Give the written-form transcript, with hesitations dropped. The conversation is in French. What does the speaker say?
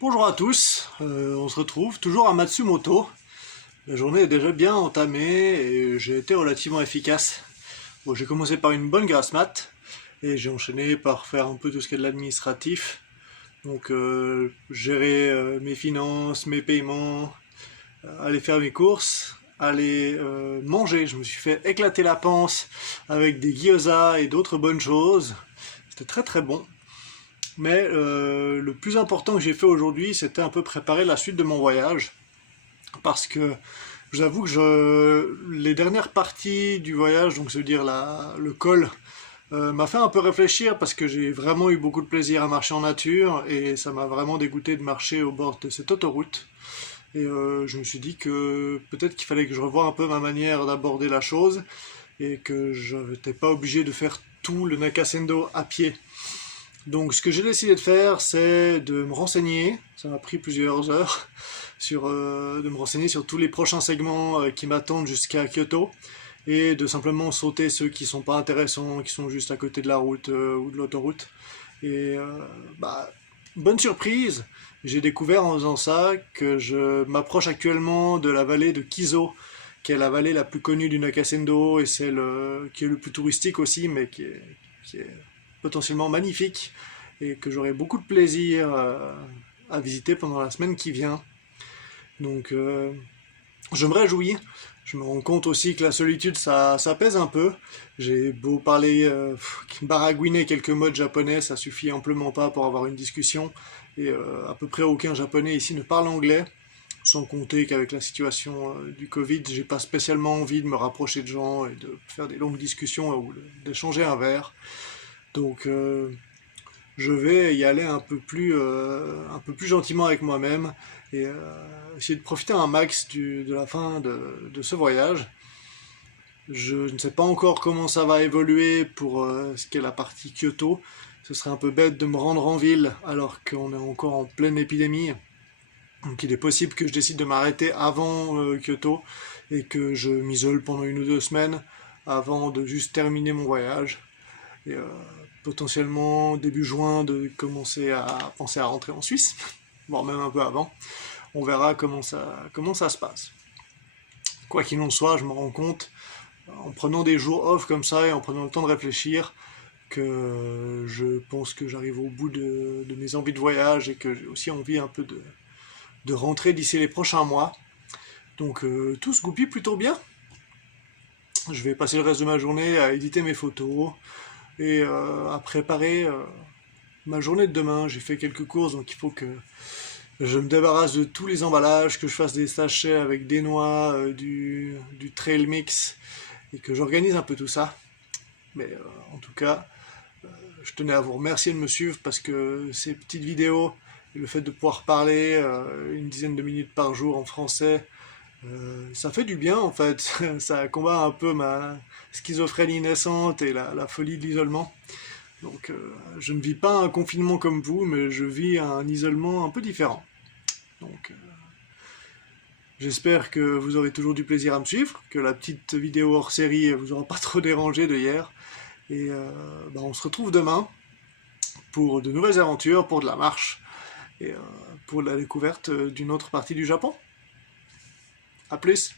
Bonjour à tous, on se retrouve toujours à Matsumoto. La journée est déjà bien entamée et j'ai été relativement efficace. Bon, j'ai commencé par une bonne grasse mat et j'ai enchaîné par faire un peu tout ce qui est de l'administratif. Donc gérer mes finances, mes paiements, aller faire mes courses, aller manger. Je me suis fait éclater la panse avec des gyoza et d'autres bonnes choses. C'était très très bon. Mais le plus important que j'ai fait aujourd'hui, c'était un peu préparer la suite de mon voyage. Parce que j'avoue que les dernières parties du voyage, donc se dire le col, m'a fait un peu réfléchir parce que j'ai vraiment eu beaucoup de plaisir à marcher en nature et ça m'a vraiment dégoûté de marcher au bord de cette autoroute. Et je me suis dit que peut-être qu'il fallait que je revoie un peu ma manière d'aborder la chose et que je n'étais pas obligé de faire tout le Nakasendo à pied. Donc ce que j'ai décidé de faire, c'est de me renseigner, ça m'a pris plusieurs heures, de me renseigner sur tous les prochains segments qui m'attendent jusqu'à Kyoto, et de simplement sauter ceux qui sont pas intéressants, qui sont juste à côté de la route ou de l'autoroute. Et bonne surprise, j'ai découvert en faisant ça que je m'approche actuellement de la vallée de Kizo, qui est la vallée la plus connue du Nakasendo, et c'est qui est le plus touristique aussi, mais qui est potentiellement magnifique et que j'aurai beaucoup de plaisir à visiter pendant la semaine qui vient. Donc je me réjouis. Je me rends compte aussi que la solitude, ça pèse un peu. J'ai beau parler, baragouiner quelques mots de japonais, ça suffit amplement pas pour avoir une discussion. Et à peu près aucun japonais ici ne parle anglais. Sans compter qu'avec la situation du Covid, j'ai pas spécialement envie de me rapprocher de gens et de faire des longues discussions ou d'échanger un verre. Donc je vais y aller un peu plus gentiment avec moi-même et essayer de profiter un max de la fin de ce voyage. Je ne sais pas encore comment ça va évoluer pour ce qu'est la partie Kyoto. Ce serait un peu bête de me rendre en ville alors qu'on est encore en pleine épidémie. Donc il est possible que je décide de m'arrêter avant Kyoto et que je m'isole pendant 1 ou 2 semaines avant de juste terminer mon voyage. Et potentiellement début juin de commencer à penser à rentrer en Suisse, voire même un peu avant. On verra comment ça se passe. Quoi qu'il en soit, je me rends compte, en prenant des jours off comme ça et en prenant le temps de réfléchir, que je pense que j'arrive au bout de mes envies de voyage et que j'ai aussi envie un peu de rentrer d'ici les prochains mois. Donc tout se goupille plutôt bien. Je vais passer le reste de ma journée à éditer mes photos et à préparer ma journée de demain. J'ai fait quelques courses, donc il faut que je me débarrasse de tous les emballages, que je fasse des sachets avec des noix, du trail mix, et que j'organise un peu tout ça. Mais en tout cas, je tenais à vous remercier de me suivre parce que ces petites vidéos, et le fait de pouvoir parler une dizaine de minutes par jour en français, ça fait du bien en fait. Ça combat un peu ma schizophrénie naissante et la folie de l'isolement. Donc je ne vis pas un confinement comme vous, mais je vis un isolement un peu différent. Donc j'espère que vous aurez toujours du plaisir à me suivre, que la petite vidéo hors série vous aura pas trop dérangé de hier. Et on se retrouve demain pour de nouvelles aventures, pour de la marche et pour la découverte d'une autre partie du Japon. A plus!